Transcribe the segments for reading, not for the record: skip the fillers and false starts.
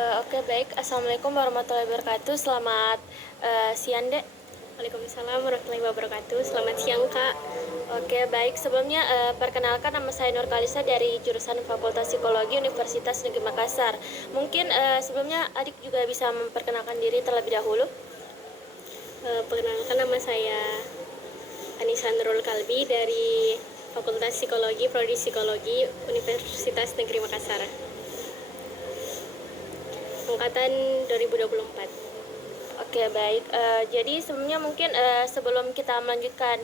Oke, baik. Assalamualaikum warahmatullahi wabarakatuh. Selamat siang, Dek. Waalaikumsalam warahmatullahi wabarakatuh. Selamat siang, Kak. Oke, baik. Sebelumnya, perkenalkan nama saya Nur Kalisa dari jurusan Fakultas Psikologi Universitas Negeri Makassar. Mungkin sebelumnya adik juga bisa memperkenalkan diri terlebih dahulu. Perkenalkan, nama saya Anissa Nurul Kalbi dari Fakultas Psikologi, Prodi Psikologi Universitas Negeri Makassar. Angkatan 2024. Oke, baik. Jadi sebelumnya mungkin sebelum kita melanjutkan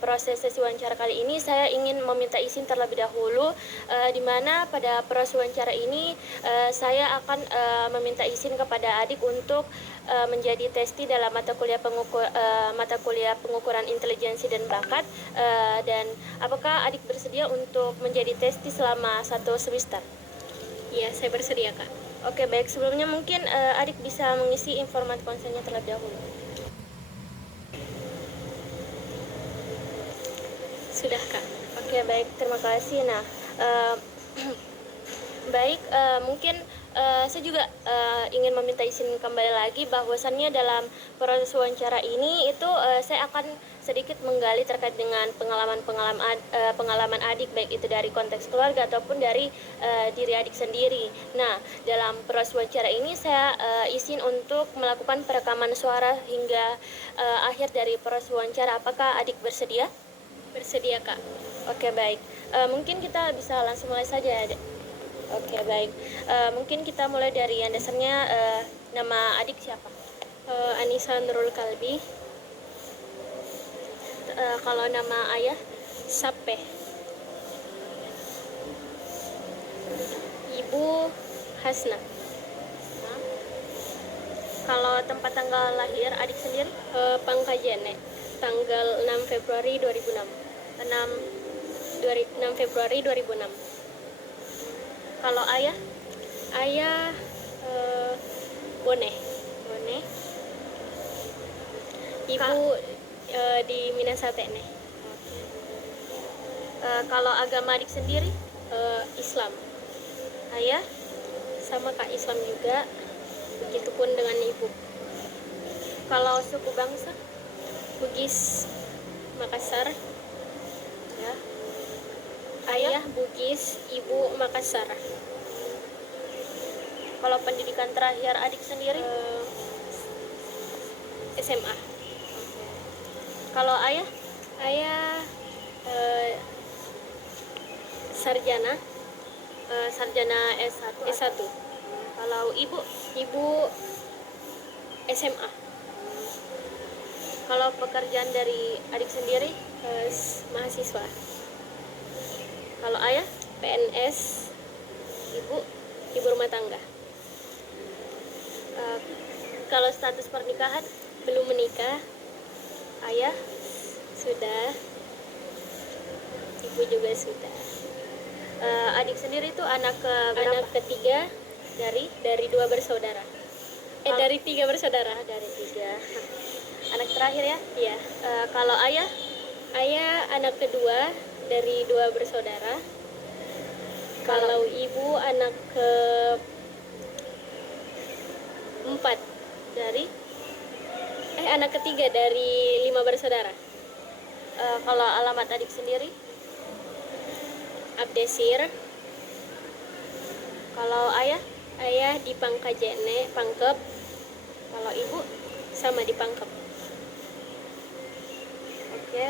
proses sesi wawancara kali ini, saya ingin meminta izin terlebih dahulu, di mana pada proses wawancara ini saya akan meminta izin kepada adik untuk menjadi testi dalam mata kuliah pengukuran intelijensi dan bakat. Dan apakah adik bersedia untuk menjadi testi selama 1 semester? Iya, saya bersedia, Kak. Oke, baik. Sebelumnya mungkin adik bisa mengisi informasi konsennya terlebih dahulu. Sudah, Kak. Oke, baik. Terima kasih. Nah, eh, baik. Mungkin saya juga ingin meminta izin kembali lagi bahwasannya dalam proses wawancara ini itu saya akan sedikit menggali terkait dengan pengalaman adik, baik itu dari konteks keluarga ataupun dari diri adik sendiri. Nah, dalam proses wawancara ini saya izin untuk melakukan perekaman suara hingga akhir dari proses wawancara. Apakah adik bersedia? Bersedia, Kak. Oke, baik. Mungkin kita bisa langsung mulai saja, Dek. Oke, baik. Mungkin kita mulai dari yang dasarnya, nama adik siapa? Anissa Nurul Kalbi. Kalau nama ayah? Sape. Ibu Hasna. Kalau tempat tanggal lahir adik sendiri? Pangkajene. Tanggal 6 Februari 2006. 6 Februari 2006. Kalau ayah? Ayah Bone. Bone. Ibu di Minasate nih. Kalau agama adik sendiri? Islam. Ayah? Sama Kak, Islam juga. Begitupun dengan ibu. Kalau suku bangsa? Bugis Makassar. Ya. Ayah Bugis, ibu Makassar. Kalau pendidikan terakhir adik sendiri? SMA. Kalau ayah? Ayah sarjana Sarjana S1. S1. Kalau ibu? Ibu SMA. Kalau pekerjaan dari adik sendiri? Mahasiswa. Kalau ayah? PNS. Ibu rumah tangga. Kalau status pernikahan? Belum menikah. Ayah? Sudah. Ibu juga sudah. Adik sendiri itu anak ke Anak berapa? ketiga dari 2 bersaudara. Dari 3 bersaudara. Dari 3. Anak terakhir ya? Iya. Kalau ayah? Ayah anak kedua dari 2 bersaudara. Kalau ibu anak ke 4 Dari? anak ketiga dari 5 bersaudara. Kalau alamat adik sendiri? Abdesir. Kalau ayah? Ayah di Pangkajene, Pangkep. Kalau ibu? Sama di Pangkep. Oke,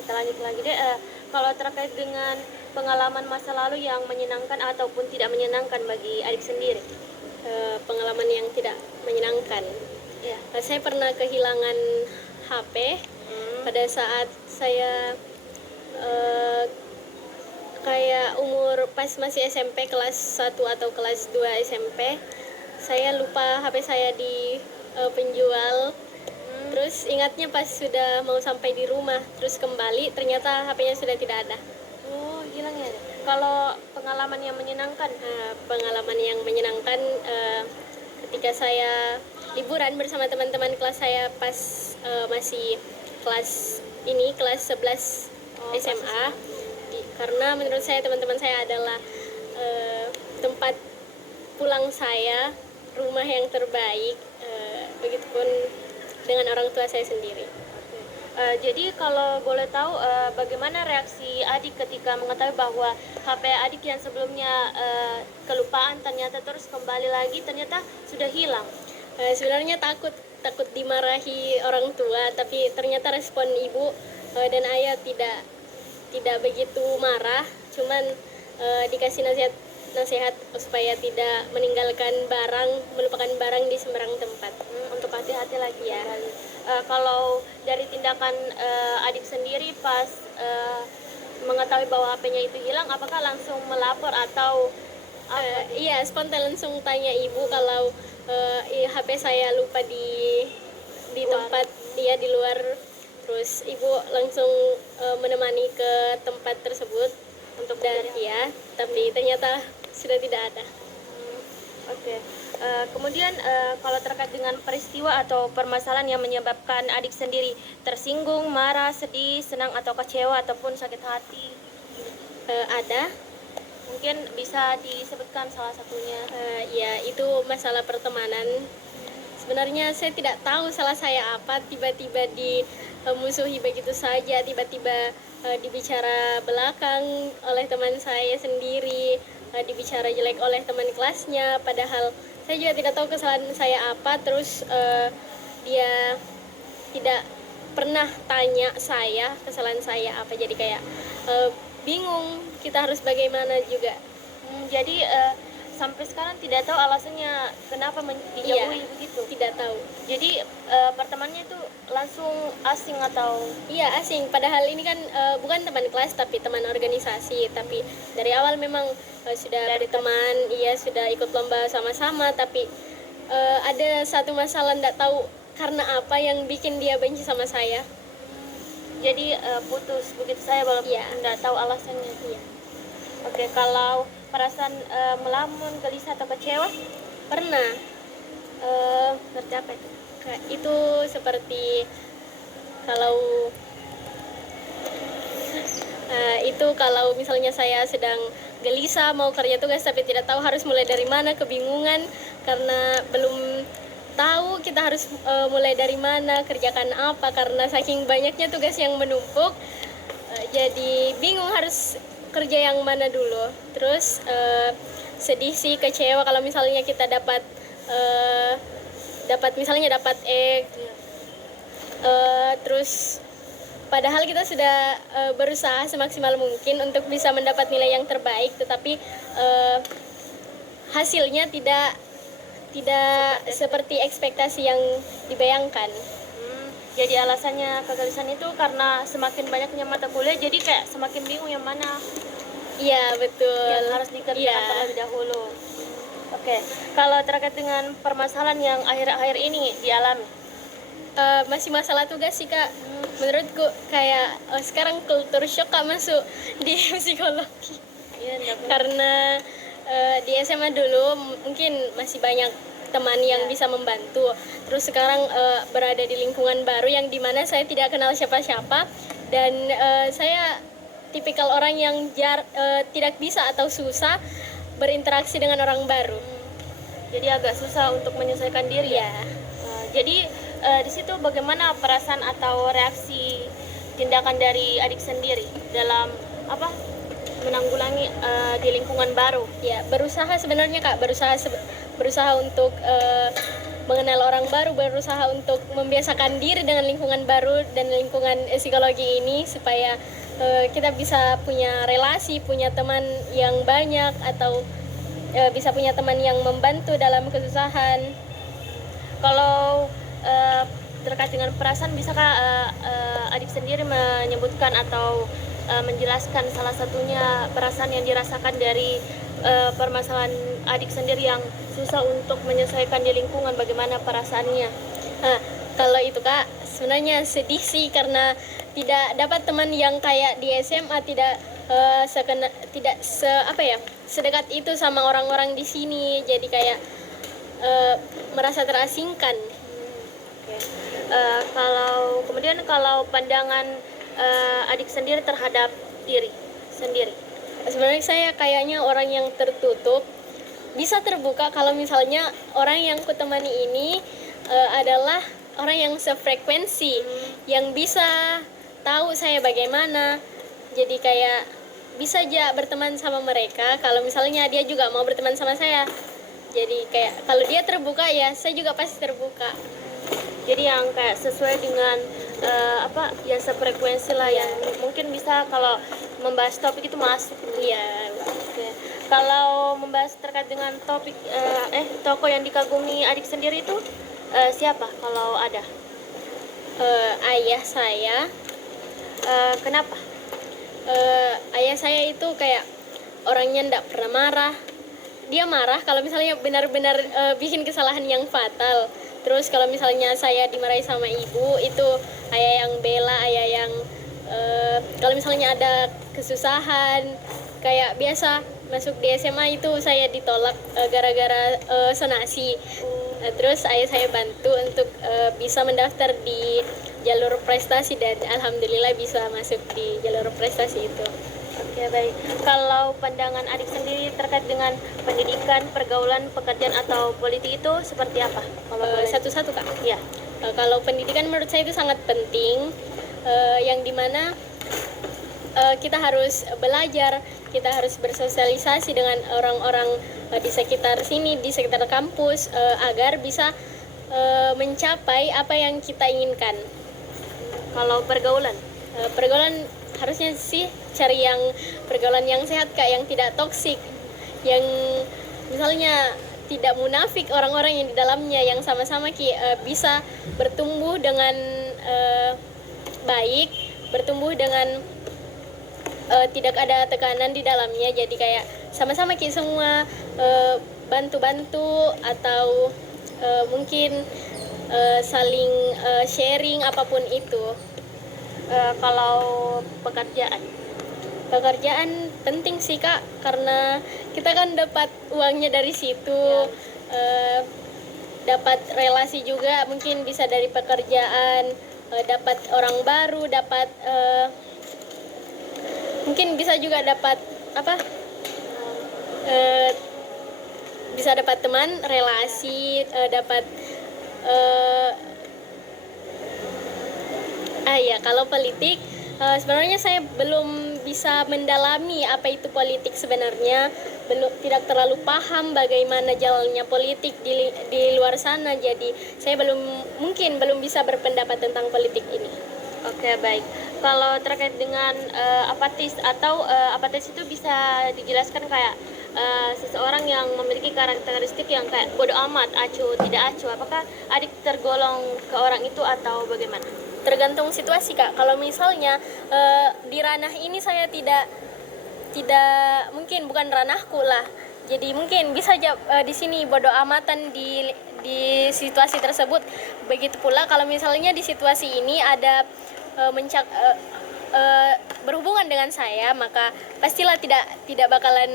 kita lanjut lagi deh. Kalau terkait dengan pengalaman masa lalu yang menyenangkan ataupun tidak menyenangkan bagi adik sendiri? Pengalaman yang tidak menyenangkan. Ya. Saya pernah kehilangan HP pada saat saya kayak umur pas masih SMP kelas 1 atau kelas 2 SMP. Saya lupa HP saya di penjual. Terus ingatnya pas sudah mau sampai di rumah, terus kembali ternyata HP-nya sudah tidak ada. Oh, hilang ya. Kalau pengalaman yang menyenangkan? Pengalaman yang menyenangkan ketika saya liburan bersama teman-teman kelas saya pas masih kelas 11 SMA. Karena menurut saya teman-teman saya adalah tempat pulang saya rumah yang terbaik. Begitupun dengan orang tua saya sendiri. Jadi kalau boleh tahu bagaimana reaksi adik ketika mengetahui bahwa HP adik yang sebelumnya kelupaan ternyata terus kembali lagi ternyata sudah hilang. Sebenarnya takut dimarahi orang tua, tapi ternyata respon ibu dan ayah tidak begitu marah, cuman dikasih nasihat supaya tidak meninggalkan barang, melupakan barang di sembarang tempat. Untuk hati-hati lagi Ya. kembali. Kalau dari tindakan adik sendiri pas mengetahui bahwa HP-nya itu hilang, apakah langsung melapor atau Iya, spontan langsung tanya ibu kalau HP saya lupa di Luar. tempat dia di luar. Terus ibu langsung menemani ke tempat tersebut untuk dan mencari ya, tapi ternyata sudah tidak ada. Oke. Kemudian kalau terkait dengan peristiwa atau permasalahan yang menyebabkan adik sendiri tersinggung, marah, sedih, senang atau kecewa ataupun sakit hati, Ada. mungkin bisa disebutkan salah satunya. Ya, itu masalah pertemanan. Sebenarnya saya tidak tahu salah saya apa, tiba-tiba dimusuhi begitu saja, tiba-tiba dibicara belakang oleh teman saya sendiri, dibicara jelek oleh teman kelasnya, padahal saya juga tidak tahu kesalahan saya apa. Terus dia tidak pernah tanya saya kesalahan saya apa, jadi kayak bingung kita harus bagaimana juga. Jadi sampai sekarang tidak tahu alasannya kenapa dijauhi begitu. Tidak tahu. Jadi pertemanannya itu langsung asing atau Iya, asing. Padahal ini kan bukan teman kelas tapi teman organisasi. Tapi dari awal memang sudah berteman, iya sudah ikut lomba sama-sama. Tapi ada satu masalah tidak tahu karena apa yang bikin dia benci sama saya. jadi putus begitu saya walaupun Iya. tidak tahu alasannya. Iya. Oke, kalau perasaan melamun, gelisah atau kecewa, Pernah. seperti apa itu? Itu seperti kalau itu kalau misalnya saya sedang gelisah mau kerja tugas tapi tidak tahu harus mulai dari mana, kebingungan karena belum tahu kita harus mulai dari mana, kerjakan apa karena saking banyaknya tugas yang menumpuk. Jadi bingung harus kerja yang mana dulu. Terus sedih sih, kecewa kalau misalnya kita dapat misalnya dapat E, terus padahal kita sudah berusaha semaksimal mungkin untuk bisa mendapat nilai yang terbaik, tetapi hasilnya tidak seperti ekspektasi yang dibayangkan. Jadi alasannya kegelisahan itu karena semakin banyaknya mata kuliah, jadi kayak semakin bingung yang mana Iya, betul. yang harus dikerjakan Iya. terlebih dahulu. Oke, kalau terkait dengan permasalahan yang akhir-akhir ini dialami, Masih masalah tugas sih kak. Menurutku kayak sekarang kultur shock kak masuk di psikologi. ya, Karena di SMA dulu mungkin masih banyak teman yang bisa membantu. Terus sekarang berada di lingkungan baru yang dimana saya tidak kenal siapa-siapa dan saya tipikal orang yang tidak bisa atau susah berinteraksi dengan orang baru. jadi agak susah untuk menyesuaikan diri ya. Ya. Jadi di situ bagaimana perasaan atau reaksi tindakan dari adik sendiri dalam menanggulangi di lingkungan baru? Ya, berusaha sebenarnya kak, berusaha untuk mengenal orang baru, berusaha untuk membiasakan diri dengan lingkungan baru dan lingkungan psikologi ini supaya kita bisa punya relasi, punya teman yang banyak atau bisa punya teman yang membantu dalam kesusahan. Kalau terkait dengan perasaan, bisakah adik sendiri menyebutkan atau menjelaskan salah satunya perasaan yang dirasakan dari permasalahan adik sendiri yang susah untuk menyesuaikan di lingkungan, bagaimana perasaannya? Kalau itu kak, sebenarnya sedih sih karena tidak dapat teman yang kayak di SMA, tidak sedekat itu sama orang-orang di sini, jadi kayak merasa terasingkan. Oke. Kalau pandangan adik sendiri terhadap diri sendiri, Sebenarnya saya kayaknya orang yang tertutup, bisa terbuka kalau misalnya orang yang kutemani ini adalah orang yang sefrekuensi, yang bisa tahu saya bagaimana. Jadi kayak bisa aja berteman sama mereka kalau misalnya dia juga mau berteman sama saya. Jadi kayak kalau dia terbuka ya saya juga pasti terbuka. Jadi yang kayak sesuai dengan yang sefrekuensi lah, yang mungkin bisa kalau membahas topik itu masuk. Iya. Oke. Kalau membahas terkait dengan topik tokoh yang dikagumi adik sendiri itu siapa kalau ada? Ayah saya. Kenapa? Ayah saya itu kayak orangnya ndak pernah marah. Dia marah kalau misalnya benar-benar bikin kesalahan yang fatal. Terus kalau misalnya saya dimarahi sama ibu, itu ayah yang bela, ayah yang kalau misalnya ada kesusahan kayak biasa masuk di SMA itu saya ditolak gara-gara sonasi. Terus ayah saya bantu untuk bisa mendaftar di jalur prestasi dan alhamdulillah bisa masuk di jalur prestasi itu. Oke, baik. Kalau pandangan adik sendiri terkait dengan pendidikan, pergaulan, pekerjaan atau politik itu seperti apa? Kalau boleh Satu-satu Kak. ya. Kalau pendidikan menurut saya itu sangat penting, yang dimana kita harus belajar, kita harus bersosialisasi dengan orang-orang di sekitar sini, di sekitar kampus, agar bisa mencapai apa yang kita inginkan. Kalau pergaulan, Pergaulan harusnya sih cari yang pergaulan yang sehat Kak, yang tidak toksik, yang misalnya tidak munafik orang-orang yang di dalamnya, yang sama-sama bisa bertumbuh dengan baik, bertumbuh dengan tidak ada tekanan di dalamnya. Jadi kayak sama-sama semua bantu-bantu atau mungkin saling sharing apapun itu. kalau pekerjaan Penting sih Kak, karena kita kan dapat uangnya dari situ, dapat relasi juga, mungkin bisa dari pekerjaan, dapat orang baru, dapat mungkin bisa juga dapat bisa dapat teman, relasi, dapat ya kalau politik sebenarnya saya belum bisa mendalami apa itu politik sebenarnya, tidak terlalu paham bagaimana jalannya politik di luar sana, jadi saya mungkin belum bisa berpendapat tentang politik ini. Oke, baik. Kalau terkait dengan apatis atau apatis itu bisa dijelaskan kayak seseorang yang memiliki karakteristik yang kayak bodoh amat, acuh, tidak acuh. Apakah adik tergolong ke orang itu atau bagaimana? Tergantung situasi Kak. Kalau misalnya di ranah ini saya tidak mungkin bukan ranahku lah. Jadi mungkin bisa di sini bodoh amatan di situasi tersebut. Begitu pula kalau misalnya di situasi ini ada berhubungan dengan saya, maka pastilah tidak bakalan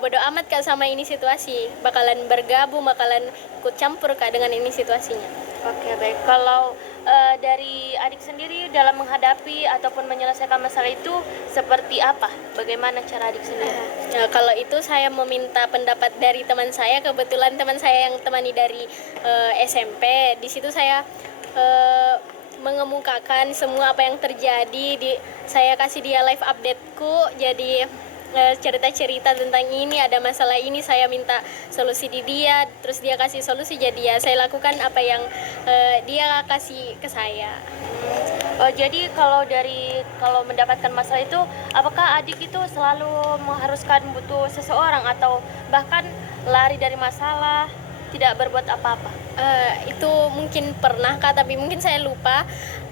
bodoh amat Kak sama ini situasi. Bakalan bergabung, bakalan ikut campur Kak dengan ini situasinya. Oke, baik. Kalau dari adik sendiri dalam menghadapi ataupun menyelesaikan masalah itu seperti apa? Bagaimana cara adik sendiri? Kalau itu saya meminta pendapat dari teman saya. Kebetulan teman saya yang temani dari SMP. Di situ saya mengemukakan semua apa yang terjadi. Saya kasih dia live updateku. Jadi cerita-cerita tentang ini, ada masalah ini, saya minta solusi di dia, terus dia kasih solusi, jadi ya saya lakukan apa yang dia kasih ke saya. Jadi kalau mendapatkan masalah itu, apakah adik itu selalu mengharuskan butuh seseorang atau bahkan lari dari masalah, tidak berbuat apa-apa? Itu mungkin pernah Kak, tapi mungkin saya lupa.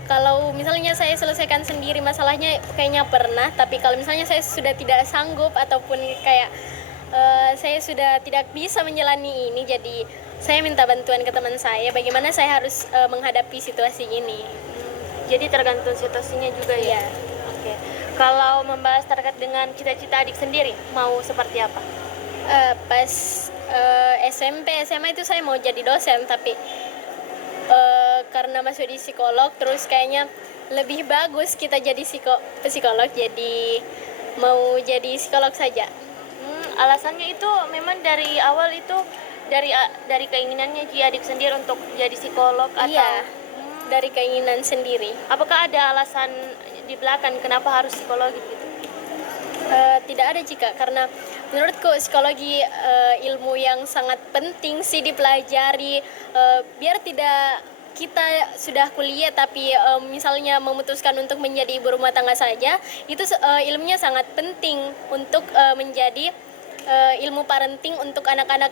Kalau misalnya saya selesaikan sendiri masalahnya kayaknya pernah, tapi kalau misalnya saya sudah tidak sanggup ataupun kayak saya sudah tidak bisa menjalani ini, jadi saya minta bantuan ke teman saya bagaimana saya harus menghadapi situasi ini. Jadi tergantung situasinya juga ya? Oke. Kalau membahas terkait dengan cita-cita adik sendiri, mau seperti apa? Pas SMP, SMA itu saya mau jadi dosen, tapi karena masuk di psikolog, terus kayaknya lebih bagus kita jadi psikolog, jadi mau jadi psikolog saja. alasannya itu memang dari awal itu dari keinginannya Ji adik sendiri untuk jadi psikolog atau Iya, dari keinginan sendiri. apakah ada alasan di belakang kenapa harus psikologi gitu? Tidak ada jika, karena menurutku psikologi ilmu yang sangat penting sih dipelajari, biar tidak kita sudah kuliah tapi misalnya memutuskan untuk menjadi ibu rumah tangga saja, itu ilmunya sangat penting untuk menjadi ilmu parenting untuk anak-anak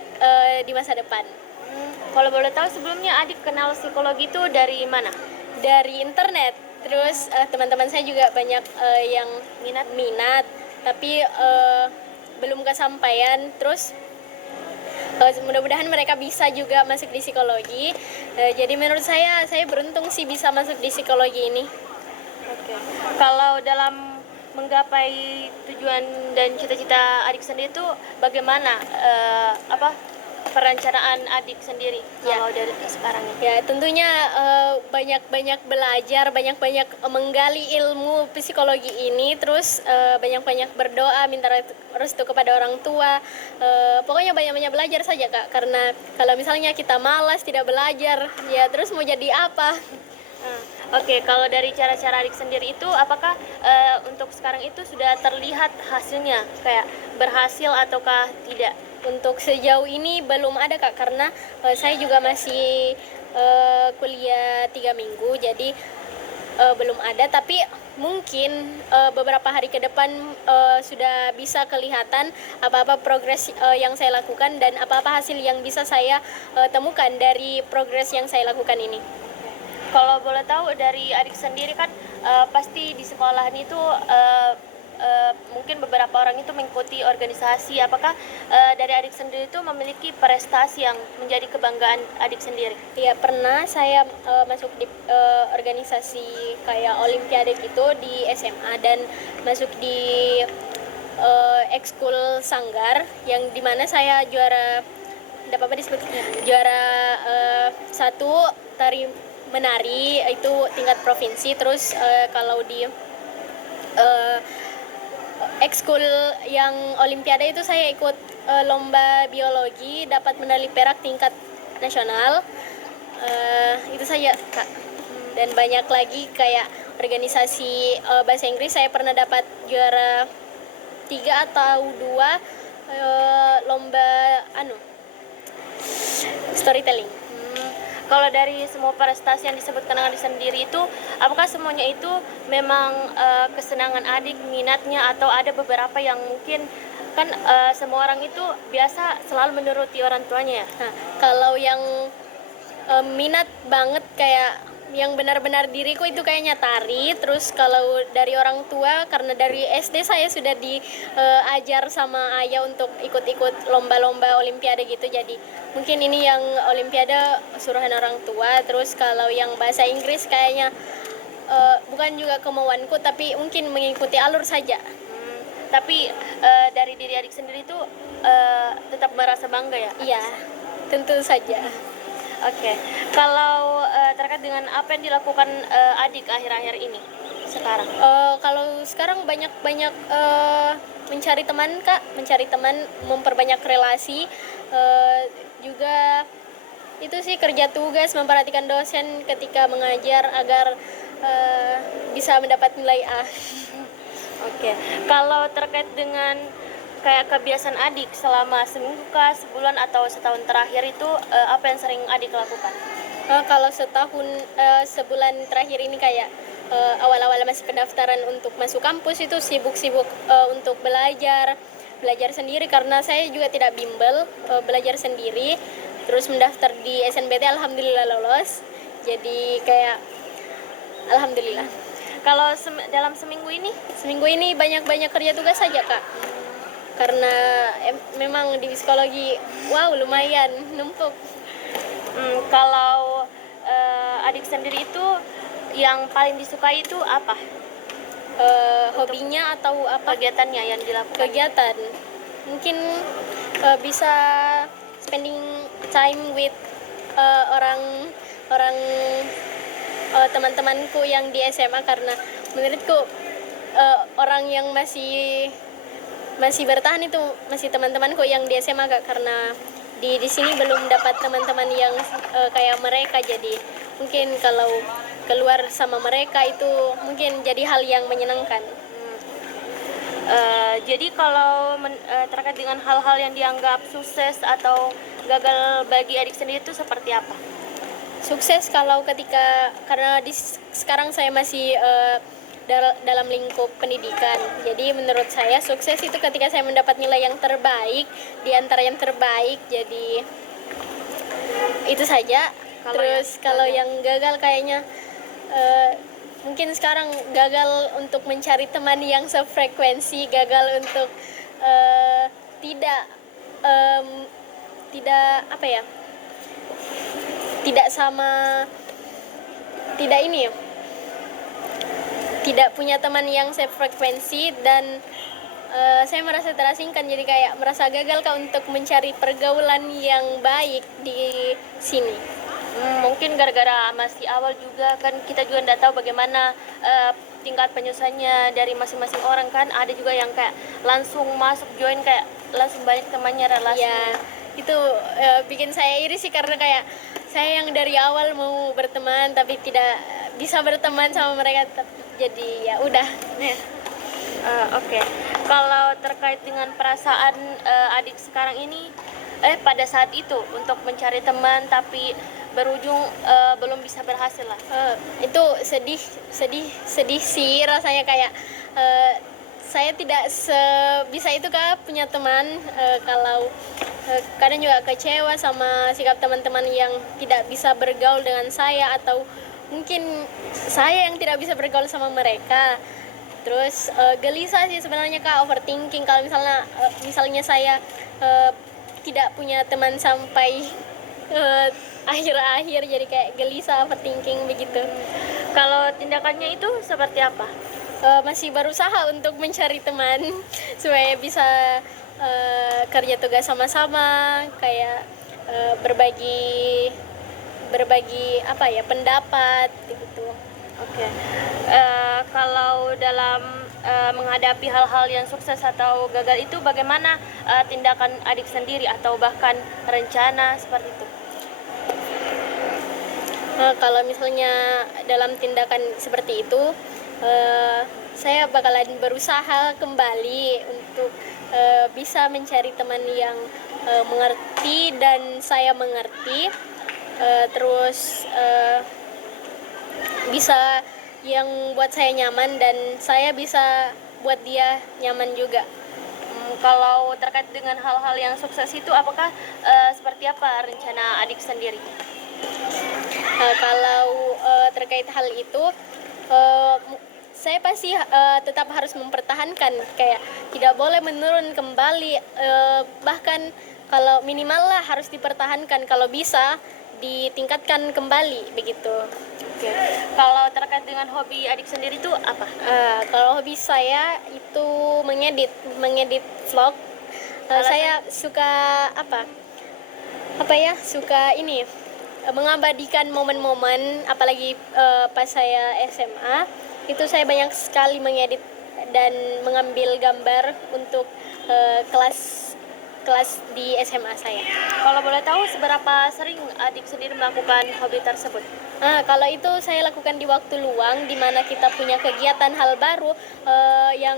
di masa depan. Kalau boleh tahu sebelumnya adik kenal psikologi itu dari mana? Dari internet, terus teman-teman saya juga banyak yang minat tapi belum kesampaian, terus mudah-mudahan mereka bisa juga masuk di psikologi. Jadi menurut saya beruntung sih bisa masuk di psikologi ini. Oke. Kalau dalam menggapai tujuan dan cita-cita adik sendiri itu bagaimana perencanaan adik sendiri kalau dari sekarang ini? Ya tentunya banyak-banyak belajar, banyak-banyak menggali ilmu psikologi ini, terus banyak-banyak berdoa, minta restu kepada orang tua. Pokoknya banyak-banyak belajar saja Kak, karena kalau misalnya kita malas tidak belajar, ya terus mau jadi apa? Oke, kalau dari cara-cara adik sendiri itu apakah untuk sekarang itu sudah terlihat hasilnya kayak berhasil ataukah tidak? Untuk sejauh ini belum ada Kak, karena saya juga masih kuliah 3 minggu, jadi belum ada, tapi mungkin beberapa hari ke depan sudah bisa kelihatan apa-apa progres yang saya lakukan dan apa-apa hasil yang bisa saya temukan dari progres yang saya lakukan ini. Kalau boleh tahu dari adik sendiri kan pasti di sekolahan itu mungkin beberapa orang itu mengikuti organisasi. Apakah dari adik sendiri itu memiliki prestasi yang menjadi kebanggaan adik sendiri? Ya pernah saya masuk di organisasi kayak olimpiade gitu di SMA, dan masuk di ekskul sanggar yang dimana saya juara, tidak apa-apa disebut, juara 1 tari menari itu tingkat provinsi. Terus kalau di ekskul yang olimpiade itu saya ikut lomba biologi, dapat medali perak tingkat nasional. Itu saja Kak. Dan banyak lagi kayak organisasi bahasa Inggris, saya pernah dapat juara 3 atau 2 lomba storytelling. Kalau dari semua prestasi yang disebutkan adik sendiri itu, apakah semuanya itu memang kesenangan adik, minatnya, atau ada beberapa yang mungkin kan semua orang itu biasa selalu menuruti orang tuanya ya? Nah, kalau yang minat banget kayak yang benar-benar diriku itu kayaknya tari. Terus kalau dari orang tua, karena dari SD saya sudah diajar sama ayah untuk ikut-ikut lomba-lomba olimpiade gitu, jadi mungkin ini yang olimpiade suruhan orang tua. Terus kalau yang bahasa Inggris kayaknya bukan juga kemauanku, tapi mungkin mengikuti alur saja. Tapi dari diri adik sendiri itu tetap merasa bangga ya? Iya, tentu saja. Oke. Kalau terkait dengan apa yang dilakukan adik akhir-akhir ini sekarang? Kalau sekarang banyak-banyak mencari teman Kak, mencari teman, memperbanyak relasi, juga itu sih kerja tugas, memperhatikan dosen ketika mengajar agar bisa mendapat nilai A. Oke. Kalau terkait dengan kayak kebiasaan adik selama seminggu kah, sebulan atau setahun terakhir itu apa yang sering adik lakukan? Kalau sebulan terakhir ini kayak awal-awal masih pendaftaran untuk masuk kampus itu sibuk-sibuk untuk belajar sendiri, karena saya juga tidak bimbel, belajar sendiri. Terus mendaftar di SNBT, alhamdulillah lolos. Jadi kayak alhamdulillah. Kalau dalam seminggu ini banyak-banyak kerja tugas saja Kak, karena memang di psikologi lumayan numpuk. Kalau adik sendiri itu yang paling disukai itu apa? Hobinya atau apa? Kegiatannya yang dilakukan? Kegiatan mungkin bisa spending time with orang teman-temanku yang di SMA, karena menurutku orang yang masih masih bertahan itu masih teman-temanku yang di SMA Kak, karena di sini belum dapat teman-teman yang kayak mereka, jadi mungkin kalau keluar sama mereka itu mungkin jadi hal yang menyenangkan. Jadi kalau terkait dengan hal-hal yang dianggap sukses atau gagal bagi adik sendiri itu seperti apa? Sukses kalau ketika, karena sekarang saya masih dalam lingkup pendidikan, jadi menurut saya sukses itu ketika saya mendapat nilai yang terbaik di antara yang terbaik, jadi itu saja. Terus kalau yang gagal kayaknya mungkin sekarang gagal untuk mencari teman yang sefrekuensi, gagal untuk tidak tidak apa ya, tidak sama, tidak ini ya, tidak punya teman yang sefrekuensi, dan saya merasa terasingkan, jadi kayak merasa gagal Kak untuk mencari pergaulan yang baik di sini. Mungkin gara-gara masih awal juga kan, kita juga tidak tahu bagaimana tingkat penyelesaiannya dari masing-masing orang kan. Ada juga yang kayak langsung masuk join, kayak langsung banyak temannya, relasi. Ya, itu bikin saya iri sih, karena kayak saya yang dari awal mau berteman tapi tidak bisa berteman sama mereka, jadi ya udah. Oke. Kalau terkait dengan perasaan adik sekarang ini, pada saat itu untuk mencari teman tapi berujung belum bisa berhasil lah. Itu sedih sih rasanya, kayak saya tidak sebisa itu Kak punya teman. Kalau kadang juga kecewa sama sikap teman-teman yang tidak bisa bergaul dengan saya, atau mungkin saya yang tidak bisa bergaul sama mereka. Terus gelisah sih sebenarnya Kak, overthinking kalau misalnya saya tidak punya teman sampai akhir-akhir, jadi kayak gelisah, overthinking begitu. Kalau tindakannya itu seperti apa? Masih berusaha untuk mencari teman supaya bisa kerja tugas sama-sama, kayak berbagi apa ya, pendapat gitu. Oke. Kalau dalam menghadapi hal-hal yang sukses atau gagal itu, bagaimana tindakan adik sendiri atau bahkan rencana seperti itu? Kalau misalnya dalam tindakan seperti itu, saya bakalan berusaha kembali untuk bisa mencari teman yang mengerti dan saya mengerti, terus bisa yang buat saya nyaman dan saya bisa buat dia nyaman juga. Kalau terkait dengan hal-hal yang sukses itu, apakah seperti apa rencana adik sendiri? Kalau terkait hal itu, saya pasti tetap harus mempertahankan, kayak tidak boleh menurun kembali, bahkan kalau minimal lah harus dipertahankan, kalau bisa ditingkatkan kembali begitu. Oke. Kalau terkait dengan hobi adik sendiri itu apa? Kalau hobi saya itu mengedit vlog. Saya suka suka ini, mengabadikan momen-momen, apalagi pas saya SMA itu saya banyak sekali mengedit dan mengambil gambar untuk kelas di SMA saya. Kalau boleh tahu, seberapa sering adik sendiri melakukan hobi tersebut? Kalau itu saya lakukan di waktu luang, di mana kita punya kegiatan hal baru yang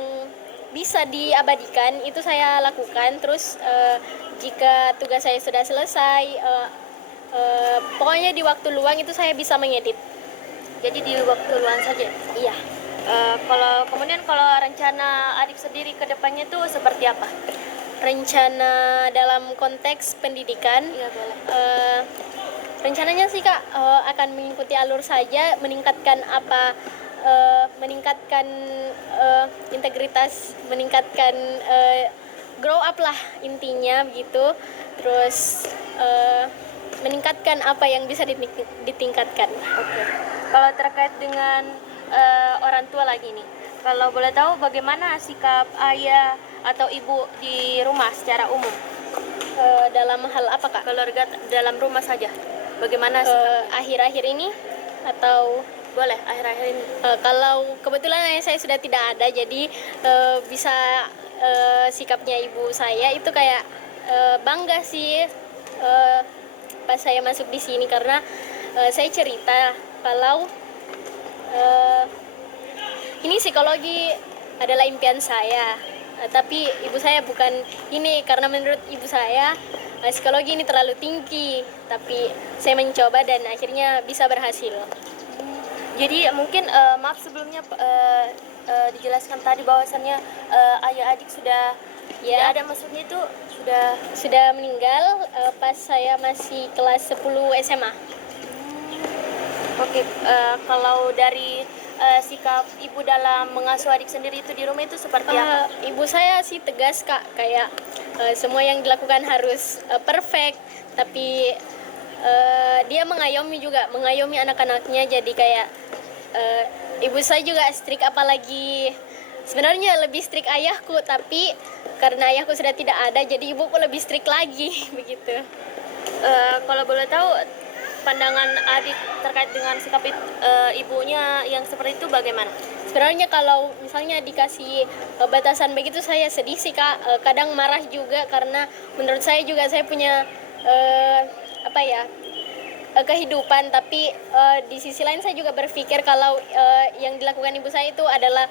bisa diabadikan, itu saya lakukan. Terus jika tugas saya sudah selesai, pokoknya di waktu luang itu saya bisa mengedit. Jadi di waktu luang saja? Iya. Kemudian kalau rencana adik sendiri ke depannya itu seperti apa? Rencana dalam konteks pendidikan? Iya, boleh. Rencananya sih Kak, akan mengikuti alur saja, meningkatkan integritas, meningkatkan grow up lah intinya begitu. Terus meningkatkan apa yang bisa ditingkatkan. Oke. Kalau terkait dengan orang tua lagi nih, kalau boleh tahu bagaimana sikap ayah atau ibu di rumah secara umum? Dalam hal apa Kak? Keluarga dalam rumah saja, bagaimana sikapnya? Akhir-akhir ini atau Boleh akhir-akhir ini. Kalau kebetulan ayah saya sudah tidak ada, jadi bisa sikapnya ibu saya itu kayak bangga sih pas saya masuk di sini, karena saya cerita kalau ini psikologi adalah impian saya. Tapi ibu saya bukan ini, karena menurut ibu saya psikologi ini terlalu tinggi, tapi saya mencoba dan akhirnya bisa berhasil. Jadi mungkin maaf sebelumnya dijelaskan tadi bahwasannya ayah adik sudah tidak ada, maksudnya itu Sudah meninggal pas saya masih kelas 10 SMA. Oke, kalau dari sikap ibu dalam mengasuh adik sendiri itu di rumah itu seperti apa? Ibu saya sih tegas Kak, kayak semua yang dilakukan harus perfect, tapi dia mengayomi anak-anaknya, jadi kayak ibu saya juga strict, apalagi sebenarnya lebih strict ayahku, tapi karena ayahku sudah tidak ada jadi ibuku lebih strict lagi begitu. Kalau boleh tahu pandangan adik terkait dengan sikap ibunya yang seperti itu bagaimana? Sebenarnya kalau misalnya dikasih batasan begitu saya sedih sih Kak, kadang marah juga, karena menurut saya juga saya punya kehidupan, tapi di sisi lain saya juga berpikir kalau yang dilakukan ibu saya itu adalah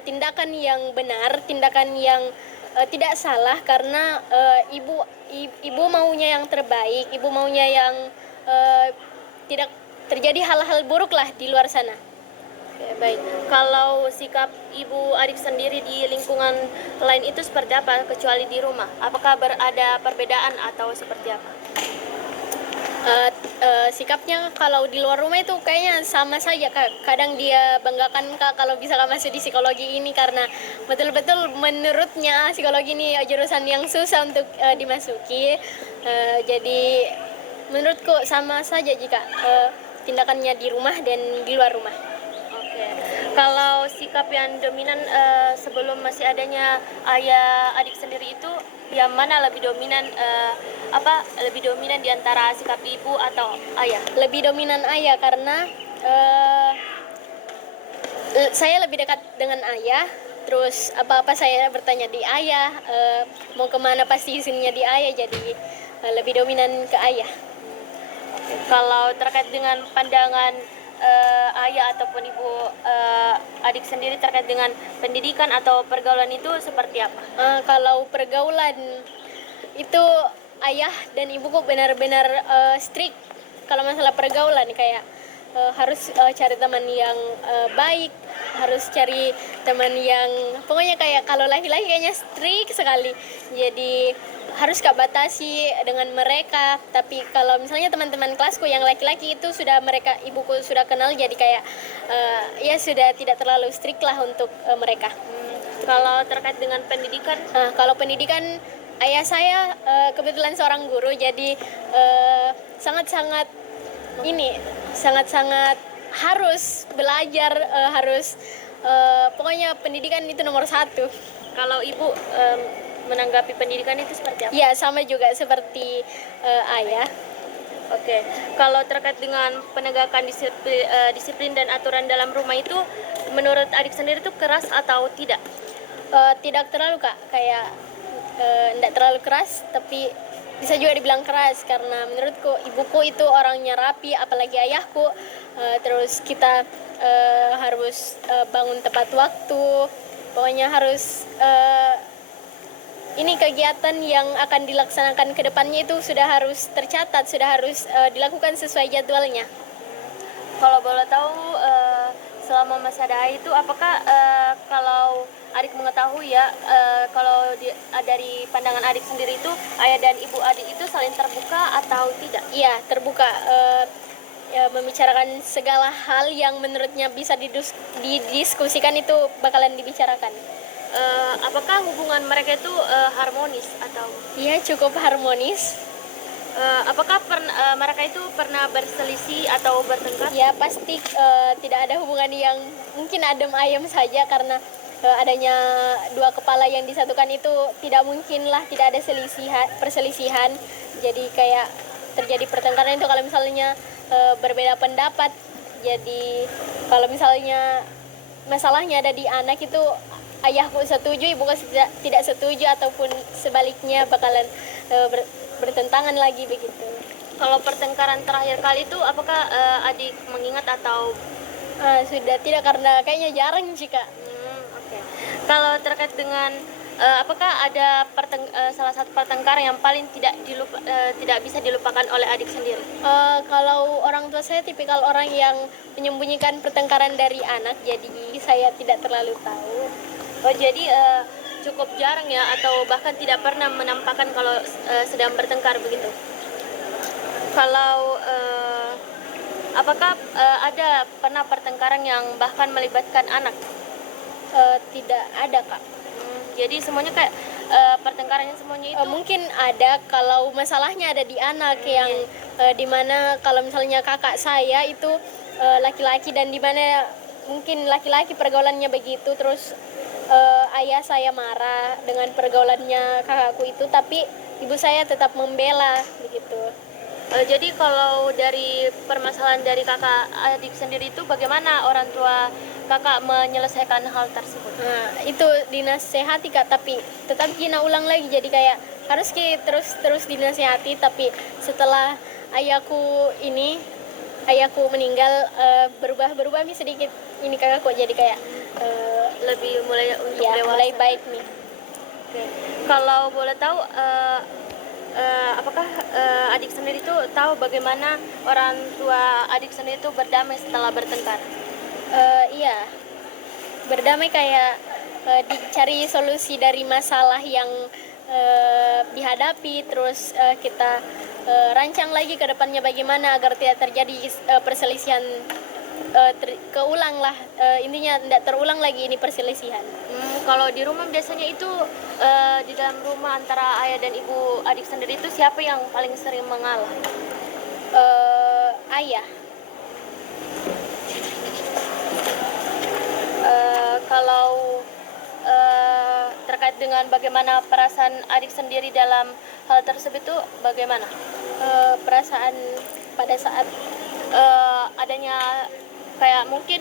tindakan yang benar, tindakan yang tidak salah, karena ibu maunya yang terbaik, ibu maunya yang tidak terjadi hal-hal buruk lah di luar sana. Oke, baik. Kalau sikap ibu adik sendiri di lingkungan lain itu seperti apa, kecuali di rumah? Apakah ada perbedaan atau seperti apa? Sikapnya kalau di luar rumah itu kayaknya sama saja Kak. Kadang dia banggakan Kak kalau bisa Kak masuk di psikologi ini, karena betul-betul menurutnya psikologi ini jurusan yang susah untuk dimasuki. Jadi menurutku sama saja jika tindakannya di rumah dan di luar rumah. Oke. Kalau sikap yang dominan sebelum masih adanya ayah adik sendiri itu yang mana lebih dominan, lebih dominan di antara sikap ibu atau ayah? Lebih dominan ayah, karena saya lebih dekat dengan ayah. Terus apa-apa saya bertanya di ayah, mau kemana pasti izinnya di ayah, jadi lebih dominan ke ayah. Kalau terkait dengan pandangan ayah ataupun ibu adik sendiri terkait dengan pendidikan atau pergaulan itu seperti apa? Kalau pergaulan itu ayah dan ibuku benar-benar strict. Kalau masalah pergaulan kayak harus cari teman yang baik, harus cari teman yang pokoknya kayak kalau laki-laki kayaknya strict sekali. Jadi harus Kak batasi dengan mereka. Tapi kalau misalnya teman-teman kelasku yang laki-laki itu ibuku sudah kenal, jadi kayak ya sudah tidak terlalu strict lah untuk mereka. Kalau terkait dengan pendidikan? Kalau pendidikan, ayah saya kebetulan seorang guru, jadi sangat-sangat harus belajar, harus pokoknya pendidikan itu nomor satu. Kalau ibu menanggapi pendidikan itu seperti apa? Ya sama juga seperti ayah. Oke. Kalau terkait dengan penegakan disiplin dan aturan dalam rumah itu, menurut adik sendiri itu keras atau tidak? Tidak terlalu Kak, kayak tidak terlalu keras, tapi bisa juga dibilang keras, karena menurutku ibuku itu orangnya rapi, apalagi ayahku. Terus kita harus bangun tepat waktu, pokoknya harus ini kegiatan yang akan dilaksanakan ke depannya itu sudah harus tercatat, sudah harus dilakukan sesuai jadwalnya. Kalau boleh tahu selama masih ada ayah itu apakah kalau adik mengetahui ya, kalau dari pandangan adik sendiri itu ayah dan ibu adik itu saling terbuka atau tidak? Iya, terbuka, membicarakan segala hal yang menurutnya bisa didiskusikan itu bakalan dibicarakan. Apakah hubungan mereka itu harmonis atau? Iya, cukup harmonis. Apakah mereka itu pernah berselisih atau bertengkar? Ya pasti tidak ada hubungan yang mungkin adem ayem saja, karena adanya dua kepala yang disatukan itu tidak mungkin lah tidak ada perselisihan. Jadi kayak terjadi pertengkaran itu kalau misalnya berbeda pendapat. Jadi kalau misalnya masalahnya ada di anak itu ayahku setuju, ibuku tidak setuju ataupun sebaliknya bakalan bertentangan lagi begitu. Kalau pertengkaran terakhir kali itu apakah adik mengingat atau Sudah tidak, karena kayaknya jarang sih kak. oke. Kalau terkait dengan apakah ada salah satu pertengkaran yang paling tidak bisa dilupakan oleh adik sendiri? Kalau orang tua saya tipikal orang yang menyembunyikan pertengkaran dari anak, jadi saya tidak terlalu tahu. Oh, jadi cukup jarang ya, atau bahkan tidak pernah menampakkan kalau sedang bertengkar begitu. Kalau apakah ada pernah pertengkaran yang bahkan melibatkan anak? Tidak ada kak. Jadi semuanya kayak pertengkarannya semuanya itu Mungkin ada kalau masalahnya ada di anak yang dimana kalau misalnya kakak saya itu laki-laki, dan dimana mungkin laki-laki pergaulannya begitu, terus ayah saya marah dengan pergaulannya kakakku itu, tapi ibu saya tetap membela begitu. Jadi kalau dari permasalahan dari kakak adik sendiri itu bagaimana orang tua kakak menyelesaikan hal tersebut? Nah, itu dinasehati kak, tapi tetap Gina ulang lagi, jadi kayak harus terus dinasehati. Tapi setelah ayahku meninggal, berubah sedikit ini kakakku, jadi kayak Lebih mulai untuk ya dewasa. mulai baik nih. Oke. Kalau boleh tahu apakah adik sendiri itu tahu bagaimana orang tua adik sendiri itu berdamai setelah bertengkar? Iya, berdamai kayak dicari solusi dari masalah yang dihadapi, terus kita rancang lagi ke depannya bagaimana agar tidak terjadi perselisihan keulang lah, intinya tidak terulang lagi ini perselisihan. Kalau di rumah biasanya itu di dalam rumah antara ayah dan ibu adik sendiri itu siapa yang paling sering mengalah? Ayah. Kalau terkait dengan bagaimana perasaan adik sendiri dalam hal tersebut itu bagaimana? Perasaan pada saat Adanya kayak mungkin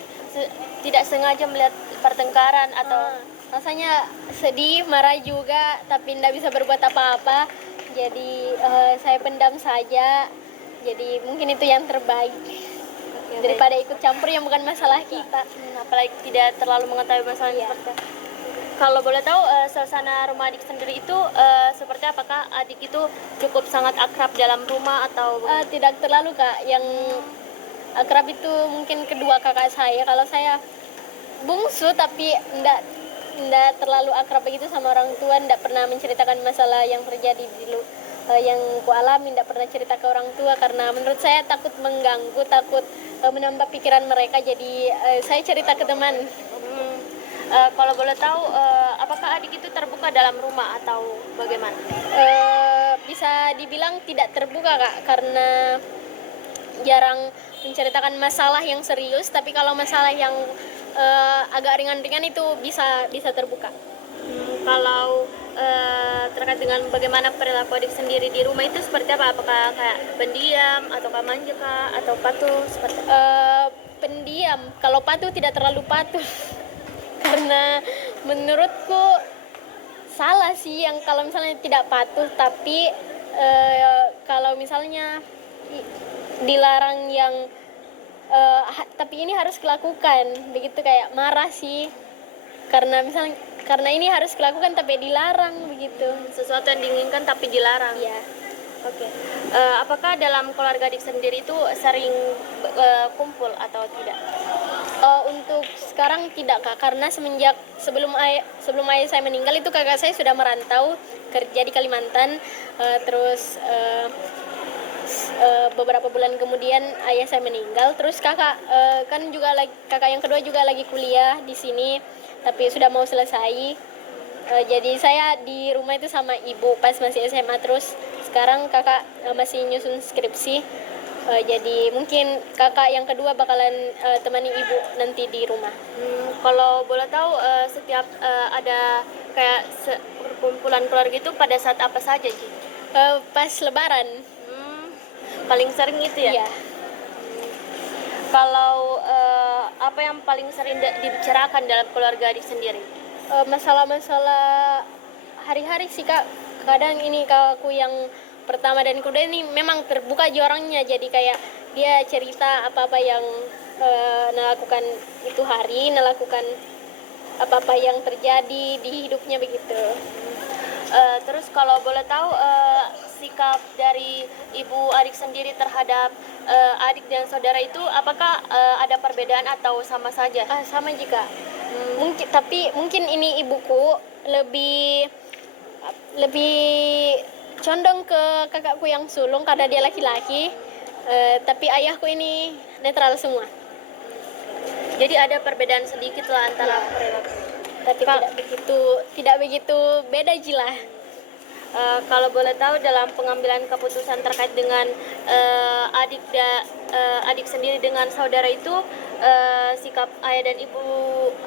tidak sengaja melihat pertengkaran atau rasanya sedih, marah juga, tapi tidak bisa berbuat apa-apa. Jadi saya pendam saja. Jadi mungkin itu yang terbaik daripada ikut campur yang bukan masalah kita. Apalagi tidak terlalu mengetahui masalah Iya. seperti itu. Kalau boleh tahu suasana rumah adik sendiri itu seperti apakah adik itu cukup sangat akrab dalam rumah atau Tidak terlalu kak, yang akrab itu mungkin kedua kakak saya. Kalau saya bungsu, tapi tidak terlalu akrab begitu sama orang tua, tidak pernah menceritakan masalah yang terjadi dulu, yang ku alami, tidak pernah cerita ke orang tua karena menurut saya takut mengganggu, takut menambah pikiran mereka, jadi saya cerita ke teman. kalau boleh tahu apakah adik itu terbuka dalam rumah atau bagaimana? Bisa dibilang tidak terbuka kak, karena jarang menceritakan masalah yang serius, tapi kalau masalah yang agak ringan-ringan itu bisa terbuka. Kalau terkait dengan bagaimana perilaku adik sendiri di rumah itu seperti apa? Apakah kayak pendiam atau manja kah atau patuh seperti apa? Pendiam. Kalau patuh tidak terlalu patuh karena menurutku salah sih yang kalau misalnya tidak patuh, tapi kalau misalnya dilarang yang tapi ini harus kulakukan begitu, kayak marah sih karena ini harus kulakukan tapi dilarang begitu. Sesuatu yang diinginkan tapi dilarang. Ya. Oke. Apakah dalam keluarga adik sendiri itu sering kumpul atau tidak? Untuk sekarang tidak kak, karena sebelum ayah saya meninggal itu kakak saya sudah merantau kerja di Kalimantan, terus beberapa bulan kemudian ayah saya meninggal, terus kakak kakak yang kedua juga lagi kuliah di sini tapi sudah mau selesai. Jadi saya di rumah itu sama ibu pas masih SMA, terus sekarang kakak masih nyusun skripsi. Jadi mungkin kakak yang kedua bakalan temani ibu nanti di rumah. Kalau boleh tahu setiap ada kayak perkumpulan keluarga itu pada saat apa saja Ji? Pas Lebaran. Paling sering itu ya? Iya. Kalau apa yang paling sering dibicarakan dalam keluarga adik sendiri? Masalah-masalah hari-hari sih kak. Kadang ini kakakku yang pertama dan kedua ini memang terbuka aja orangnya, jadi kayak dia cerita apa-apa yang melakukan itu hari, melakukan apa-apa yang terjadi di hidupnya begitu. Terus kalau boleh tahu sikap dari ibu adik sendiri terhadap adik dan saudara itu apakah ada perbedaan atau sama saja? Sama jika mungkin ini ibuku lebih lebih condong ke kakakku yang sulung karena dia laki-laki, tapi ayahku ini netral semua. Jadi ada perbedaan sedikit lah antara mereka. Tapi tidak begitu beda jilah. Kalau boleh tahu dalam pengambilan keputusan terkait dengan adik sendiri dengan saudara itu sikap ayah dan ibu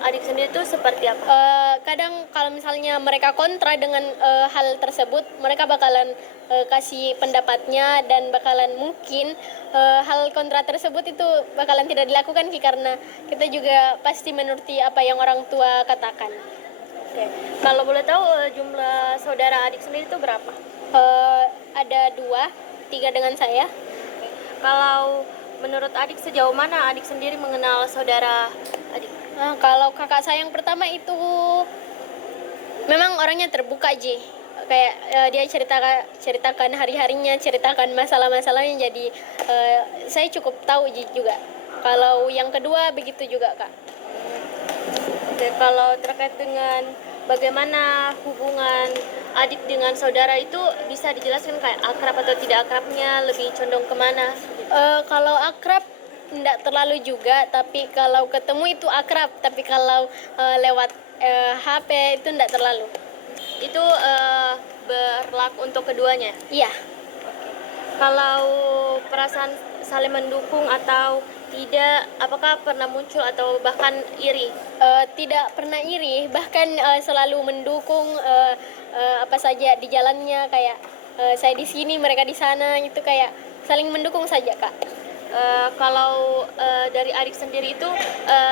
adik sendiri itu seperti apa? Kadang kalau misalnya mereka kontra dengan hal tersebut, mereka bakalan kasih pendapatnya dan bakalan mungkin hal kontra tersebut itu bakalan tidak dilakukan karena kita juga pasti menuruti apa yang orang tua katakan. Oke. Kalau boleh tahu jumlah saudara adik sendiri itu berapa? Ada 2, 3 dengan saya. Kalau menurut adik sejauh mana adik sendiri mengenal saudara adik? Kalau kakak saya yang pertama itu memang orangnya terbuka Ji. Kayak dia ceritakan hari-harinya, ceritakan masalah-masalahnya, jadi saya cukup tahu Ji juga. Kalau yang kedua begitu juga Kak. Oke, kalau terkait dengan bagaimana hubungan adik dengan saudara itu bisa dijelaskan kayak akrab atau tidak akrabnya, lebih condong kemana? Kalau akrab tidak terlalu juga, tapi kalau ketemu itu akrab, tapi kalau lewat HP itu tidak terlalu. Itu berlaku untuk keduanya? Iya. Kalau perasaan saling mendukung atau tidak, apakah pernah muncul atau bahkan iri? Tidak pernah iri, bahkan selalu mendukung apa saja di jalannya, kayak saya di sini, mereka di sana, itu kayak saling mendukung saja Kak. Kalau dari adik sendiri itu